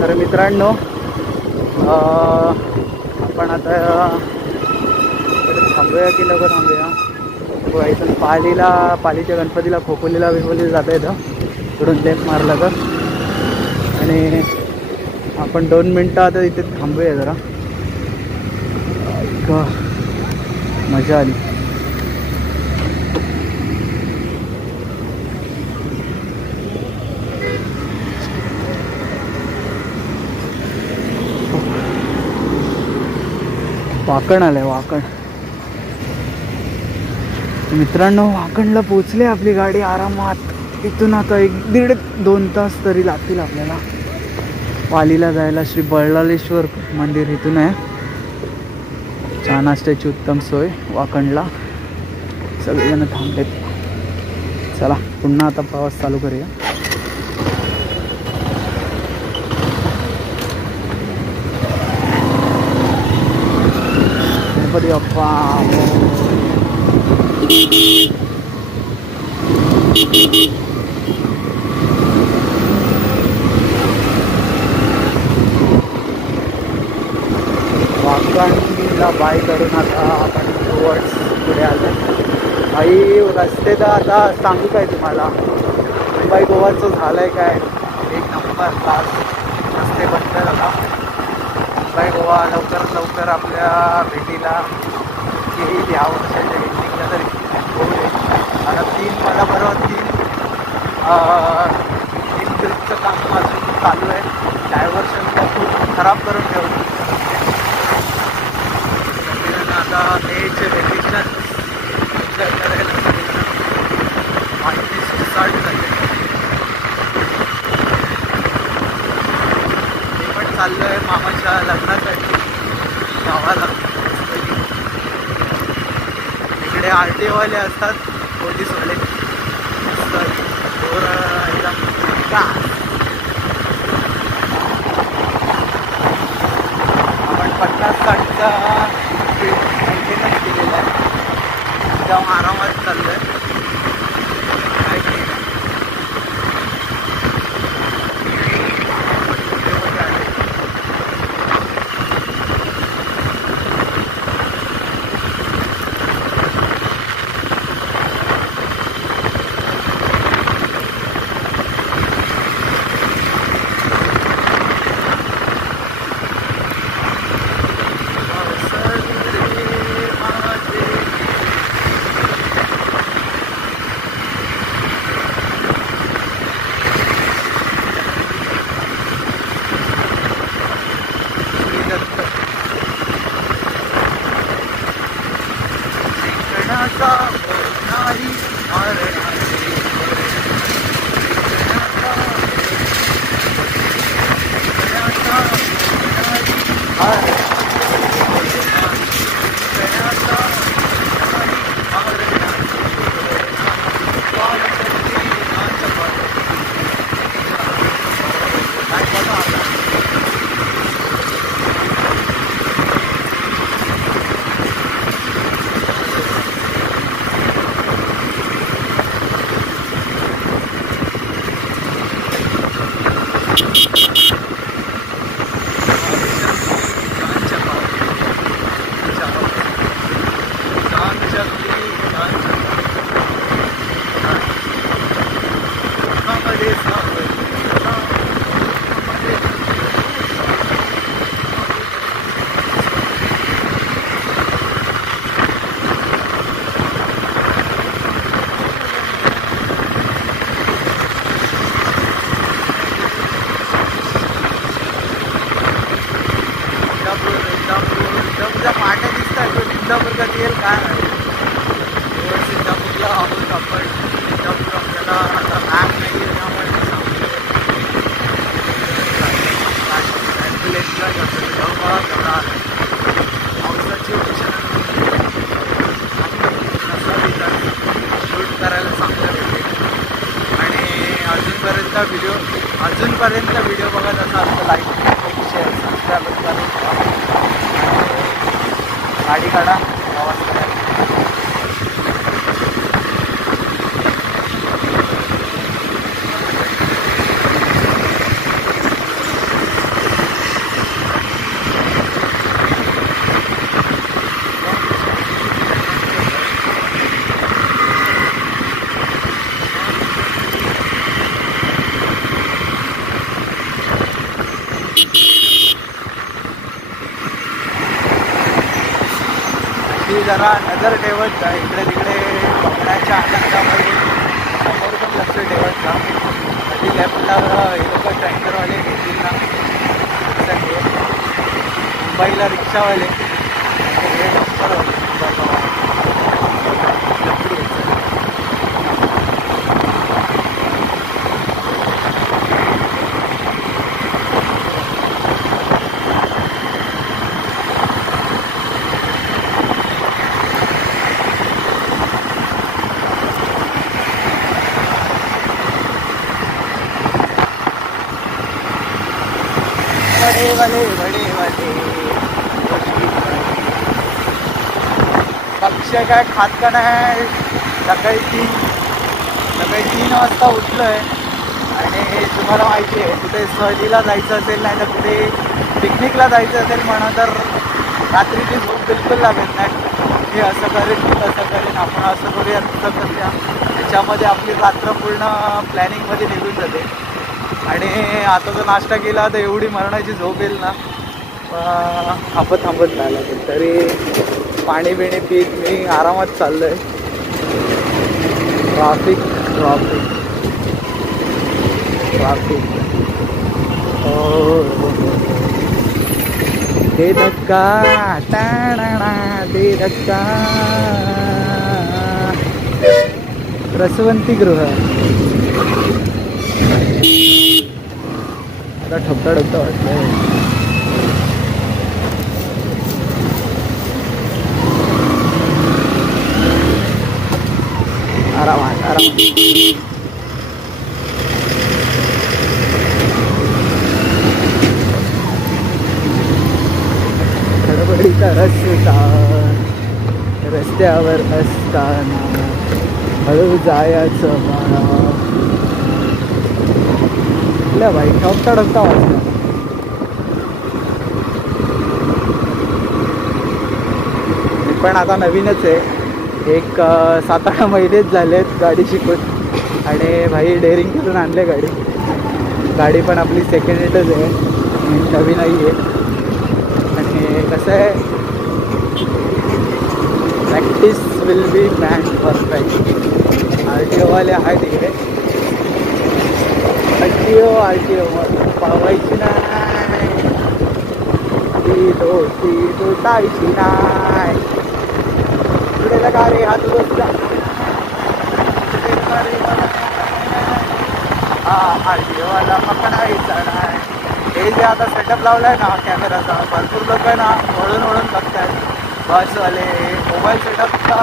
तर मित्रांनो आपण आता थांबूया की नको थांबूया. बघा इथून पालीच्या गणपतीला खोपोलीला जाता येतं इकडून लेफ्ट मारलं तर. आणि आपण 2 मिनटं आता इथे थांबूया जरा. मजा आली. वाकण आलंय वाकण. मित्रांनो वाकणला पोचले आपली गाडी आरामात. इथून आता 1-1.5-2 तास तरी लागतील आपल्याला पालीला जायला. श्री बल्लाळेश्वर मंदिर इथून आहे. चहा नाश्त्याची उत्तम सोय वाकणला. सगळेजण थांबलेत. चला पुन्हा आता प्रवास चालू करूया. गणपती बाप्पा वाकणला बाय करून आता आपण टुवर्ड्स पुढे आलो. भाई रस्ते तर आता सांगू काय तुम्हाला, मुंबई गोवाचं झालं आहे काय 1 नंबर तास. रस्ते बंद झाला. मुंबई गोवा लवकरात लवकर आपल्या भेटीला येईल. या वर्षाच्या एंडिंगला तरी होईल. आता 3 मला बरोबर 3 ट्रिपचं काम अजून चालू आहे. डायव्हर्शन खूप खराब करून ठेवलं. आता मेचे व्हॅकेशन एन्जॉय करायला माहिती सुसाट झाले. मी पण चाललो आहे मामाच्या लग्नासाठी गावाला. इकडे RTO वाले असतात, पोलीसवाले असतात. एकदम आपण 50-60चा मेंटेनन्स केलेला आहे. एकदम आरामात चाललं आहे. काय नाही अजूनपर्यंत व्हिडिओ बघत असाल तर लाईक, शेअर, सबस्क्राईब करा. गाडी काढा प्रवास करायला. जरा नजर ठेवत जा इकडे तिकडे बघण्याच्या आनंदामध्ये, समोर पण लक्ष ठेवत जा. कधी लेफ्टला हे लोक टँकरवाले घेतील ना, मुंबईला रिक्षावाले हे डॉक्टरवाले बडे वाले पक्ष काय खात का नाही. सकाळी 3 वाजता उठलो आहे आणि तुम्हाला माहिती आहे कुठे सहलीला जायचं असेल नाही तर कुठे पिकनिकला जायचं असेल म्हणा तर रात्रीची झोप बिलकुल लागत नाही. हे असं करेन मी तसं करेन, आपण असं करूया तसं करूया, त्याच्यामध्ये आपली रात्र पूर्ण प्लॅनिंगमध्ये निघून जाते. आणि आता जर नाश्ता केला तर एवढी मरणाची झोप येईल ना, थांबत नाही लागेल. तरी पाणी बिणी पीत मी आरामात चाललो आहे. ट्राफिक दे धक्का टाणा दे धक्का. रसवंती गृह आता ठोकता वाटलंय. आरामात खडबडीचा रस्त्यावर असताना हळू जायचं मला. भाई ठोकता वाजता. पण आता नवीनच आहे, एक 7-8 महिनेच झालेत गाडी शिकून आणि भाई डेअरिंग करून आणले गाडी पण आपली सेकंड हँडच आहे, नवीनही आहे. आणि कसं आहे, practice will be man perfect. RTO वाले आहेत तिकडे, RTO पावायची नाही, ती तुटायची नाही. पुढे लगा रे हात बसला. RTO वाला पकडायचा नाही. हे जे आता सेटअप लावलाय ना कॅमेराचा, भरपूर लोक आहे ना वळून बघतायत. बसवाले मोबाईल सेटअपचा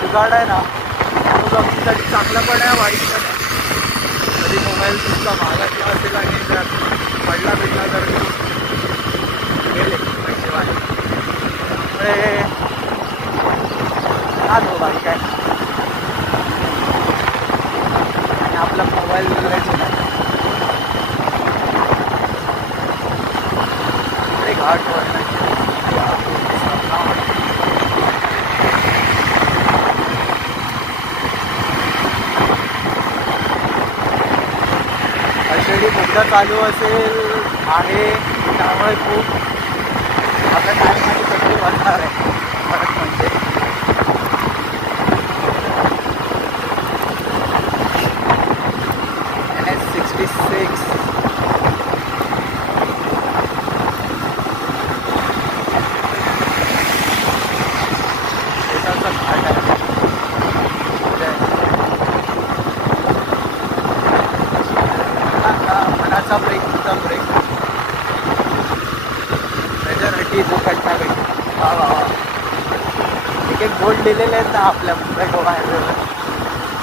जुगाड आहे ना, तो गमतीसाठी चांगला पण आहे, वाईट पण आहे. कधी मोबाईल तुमचा भागातला असेल आणि जर पडला तर गेले पैसे वाले. त्यामुळे आलो बाई काय, आणि आपला मोबाईल बघायचा नाही. घाट आषाढी मुद्दा चालू असेल आहे, त्यामुळे खूप आता काय माझी सगळी वाढणार आहे. परत म्हणजे NH66 मनाचा ब्रेक, तुझा ब्रेक मेजॉरिटी जो कटना गई. वा वा वा, एक बोर्ड दिलेले आहेत ना आपल्या मुंबई गोवा हायवेवर,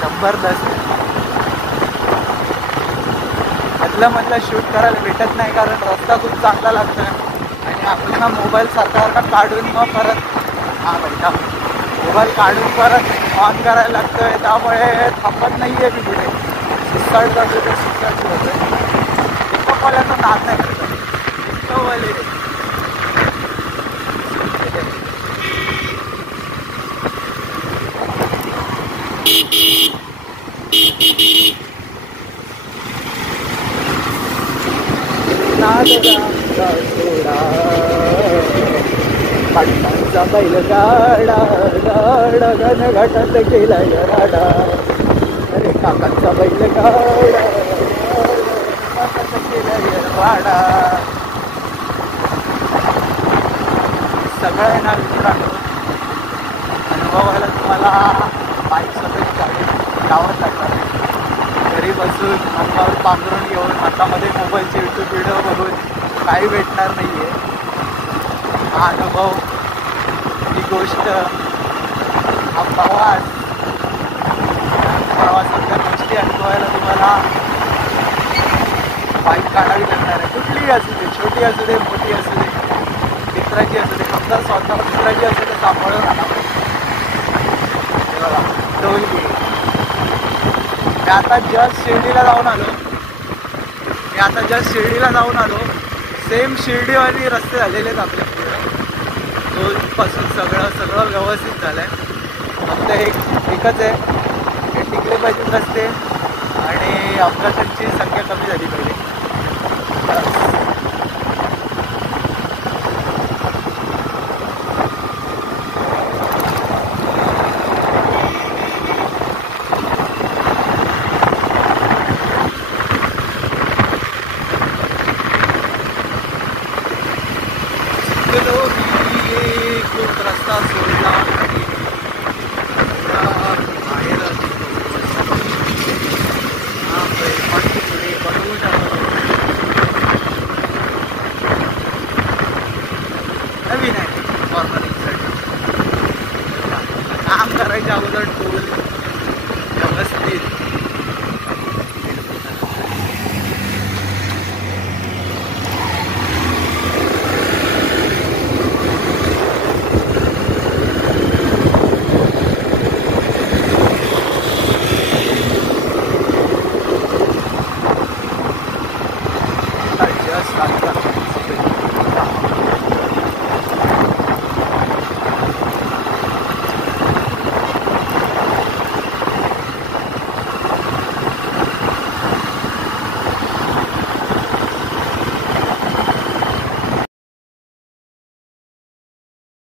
जबरदस्त. मधलं शूट करायला भेटत नाही कारण रस्ता खूप चांगला लागतोय आणि आपल्याला मोबाईल सारखा काढून मग परत मोबाईल काढून परत ऑन करायला लागतोय. त्यामुळे थांबत नाही आहे मी पुढे, सुसाईड जातो तर सुसाईड होतोय. पिकअपवाल्याचा नाद नाही करत, पिकअपवाले नाद सोडा पाटलांचा बैल गाडा गाडा घन घाटात केलाय राडा. अरे काकांचा बैल गाडा घाटात केलाय राडा. सगळं आहे ना मित्रांनो, अनुभवायला तुम्हाला बाईक स्वतःची गाडी लावत लागणार. घरी बसून अंगावर पांघरून घेऊन हातामध्ये मोबाईलचे यूट्यूब व्हिडिओ बघून काही भेटणार नाही आहे. हा अनुभव, ही गोष्ट, हा प्रवासातल्या गोष्टी अनुभवायला तुम्हाला बाईक काढावी लागणार आहे. कुठलीही असू दे, छोटी असू दे, मोठी असू दे, मित्राची असू दे, फक्त स्वतः मित्राची असू दे सांभाळून राहणार पाहिजे. टोलगेट. मी आता जस्ट शिर्डीला जाऊन आलो. सेम शिर्डीवाली रस्ते झालेले आहेत आपल्या पुढे. टोलपासून सगळं व्यवस्थित झालं आहे. फक्त एकच आहे, हे टिकले पाहिजे रस्ते आणि अपघातांची संख्या कमी झाली पाहिजे. खूप रस्ता सोडला